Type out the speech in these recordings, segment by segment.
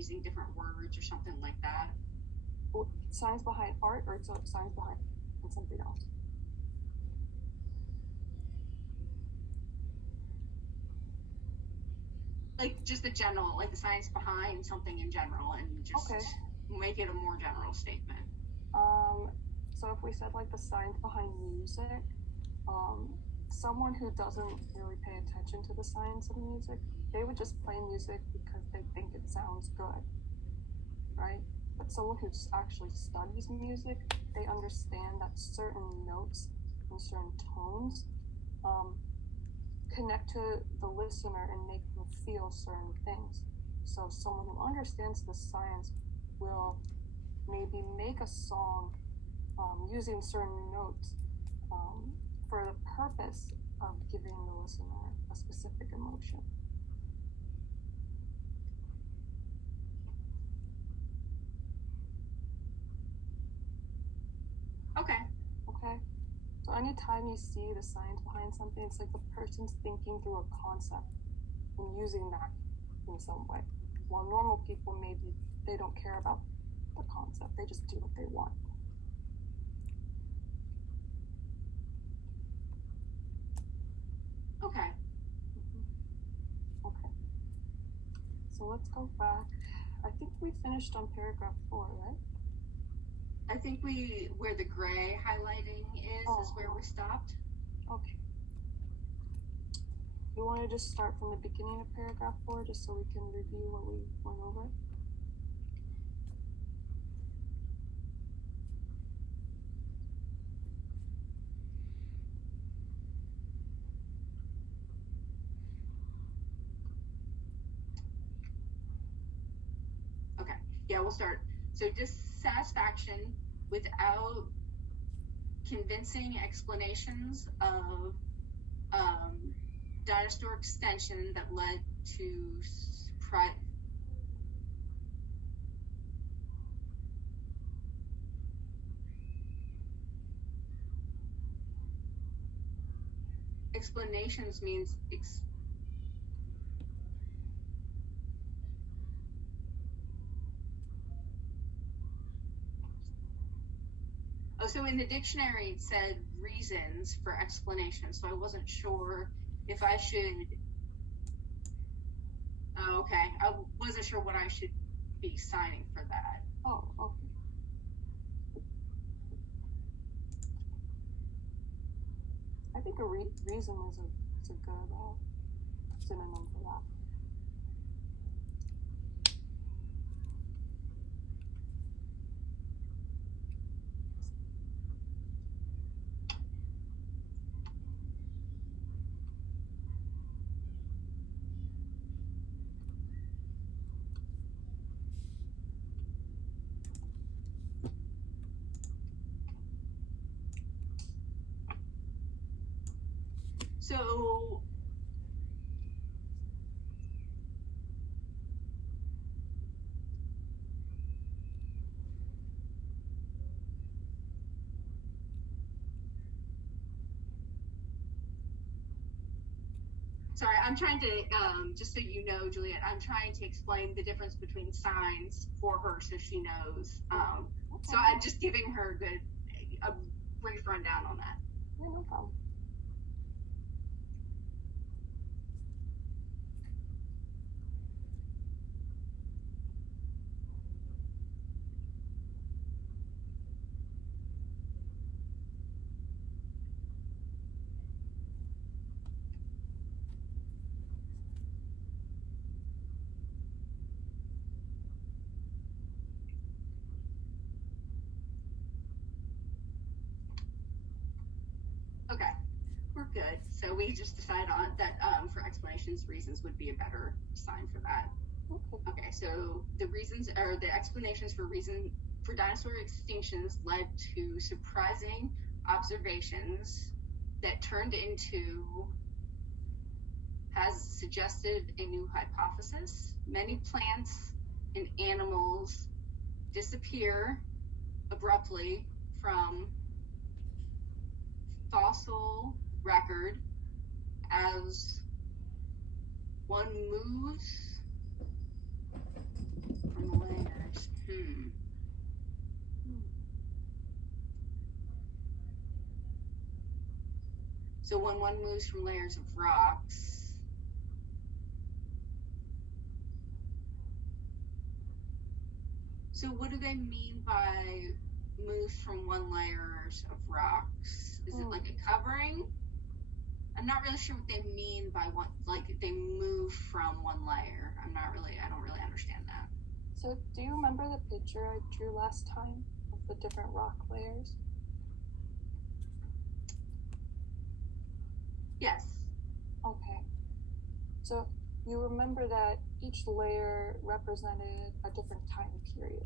using different words or something like that. Science behind art, or science behind something else? Like just the general, like the science behind something in general, and just make it a more general statement. So if we said like the science behind music, someone who doesn't really pay attention to the science of music, they would just play music because they think it sounds good, right? But someone who actually studies music, they understand that certain notes and certain tones connect to the listener and make them feel certain things. So someone who understands the science will maybe make a song using certain notes for the purpose of giving the listener a specific emotion. Okay. So anytime you see the science behind something, it's like the person's thinking through a concept and using that in some way. While normal people, maybe they don't care about the concept, they just do what they want. Okay. Okay. So let's go back. I think we finished on paragraph 4, right? I think where the gray highlighting is where we stopped. Okay. You want to just start from the beginning of paragraph 4, just so we can review what we went over? Okay. Yeah, we'll start. So dissatisfaction without convincing explanations of dinosaur extension that led to explanations means so in the dictionary it said reasons for explanation, so I wasn't sure if I should. Oh, okay. I wasn't sure what I should be signing for that. Oh, okay. I think a reason is a good synonym for that. So sorry, I'm trying to, just so you know, Juliet, I'm trying to explain the difference between signs for her so she knows. Okay. So I'm just giving her a brief rundown on that. Yeah, no problem. Okay, we're good. So we just decided on that for explanations, reasons would be a better sign for that. Okay, so the reasons or the explanations for dinosaur extinctions led to surprising observations that turned into has suggested a new hypothesis. Many plants and animals disappear abruptly from fossil record as one moves Hmm. So when one moves from layers of rocks, so what do they mean by moves from one layers of rocks? Is it like a covering? I'm not really sure what they mean by what, like they move from one layer. I don't really understand that. So do you remember the picture I drew last time of the different rock layers? Yes. Okay. So you remember that each layer represented a different time period.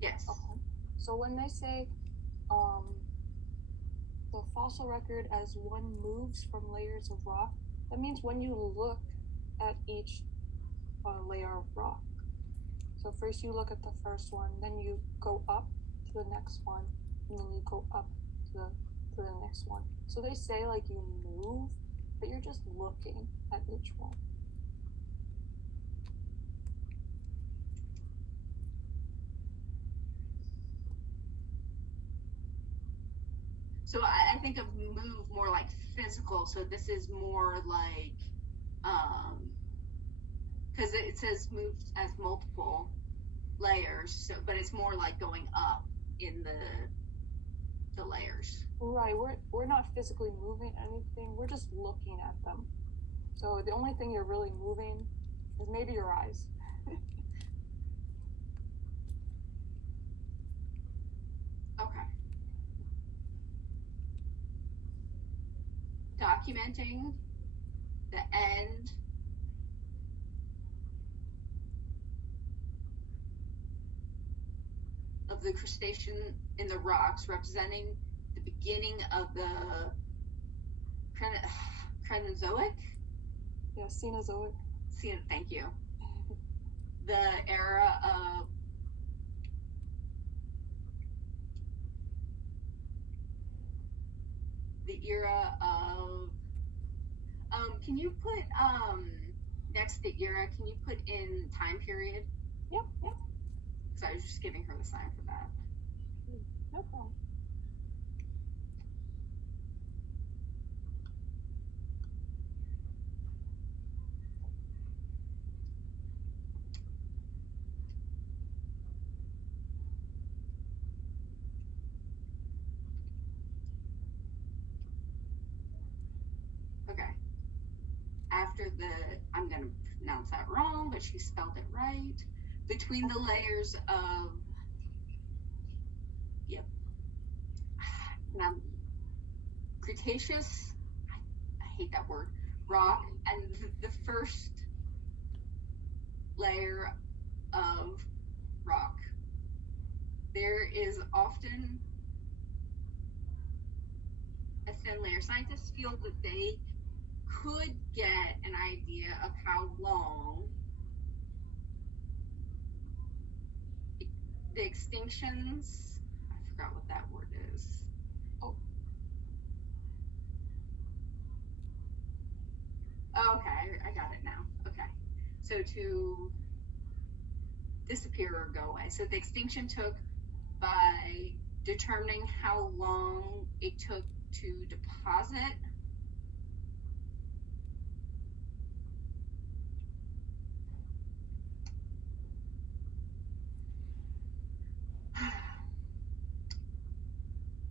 Yes. Okay. So when they say the fossil record as one moves from layers of rock, that means when you look at each layer of rock. So first you look at the first one, then you go up to the next one, and then you go up to the next one. So they say like you move, but you're just looking at each one. So I think of move more like physical. So this is more like, because it says move as multiple layers. So, but it's more like going up in the layers. Right. We're not physically moving anything. We're just looking at them. So the only thing you're really moving is maybe your eyes. Okay. Documenting the end of the crustacean in the rocks, representing the beginning of the Cenozoic? Yeah, Cenozoic. Thank you. The era of can you put next the era, can you put in time period? Yeah. Because I was just giving her the sign for that. No problem. Okay. After I'm going to pronounce that wrong, but she spelled it right. Between the layers of, now, Cretaceous, I hate that word, rock, and the first layer of rock. There is often a thin layer. Scientists feel that they could get an idea of how long the extinctions, I forgot what that word is. Oh, okay, I got it now. Okay. So to disappear or go away. So the extinction took by determining how long it took to deposit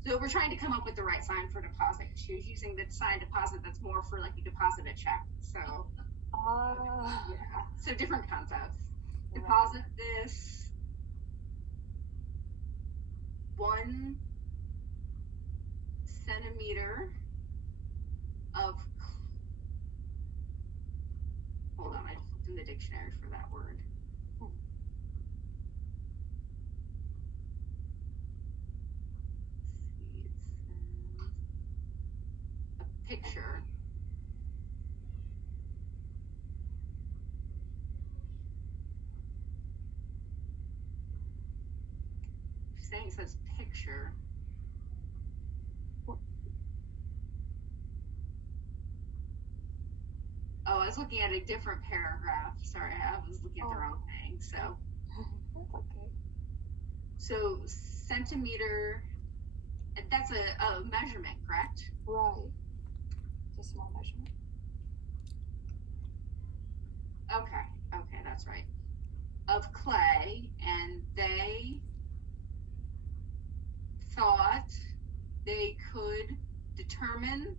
So we're trying to come up with the right sign for deposit. She was using the sign deposit that's more for like you deposit a check. So yeah. So different concepts. Yeah. Deposit this 1 centimeter of, hold on, I just looked in the dictionary for that word. Picture. She's saying it says picture. Oh, I was looking at a different paragraph. Sorry, I was looking at the wrong thing. So. That's okay. So centimeter, that's a measurement, correct? Right. It's a small measurement. Okay, that's right. Of clay, and they thought they could determine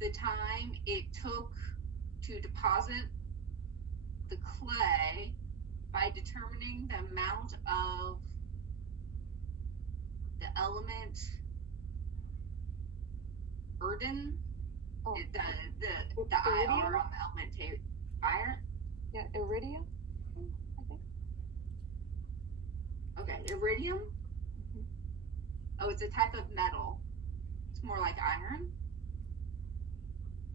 the time it took to deposit the clay by determining the amount of the element Erden, Oh, the IR on the element table. Iron? Yeah, iridium, I think. Okay, iridium? Mm-hmm. Oh, it's a type of metal. It's more like iron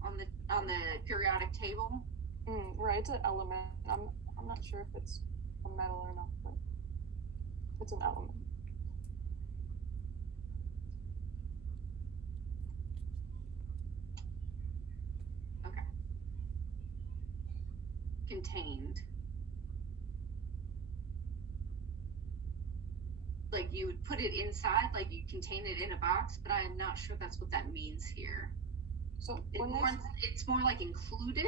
on the periodic table. Right, it's an element. I'm not sure if it's a metal or not, but it's an element. Okay. Contained. Like you would put it inside, like you contain it in a box, but I'm not sure that's what that means here. So it's more like included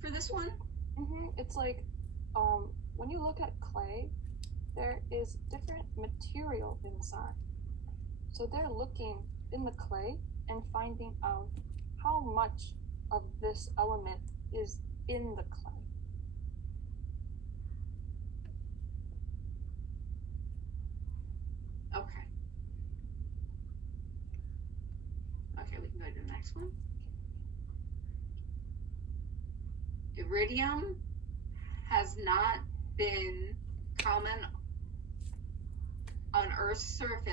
for this one. It's like, when you look at clay, there is different material inside. So they're looking in the clay and finding out how much of this element is in the clay. Okay. Okay, we can go to the next one. Iridium has not been common on Earth's surface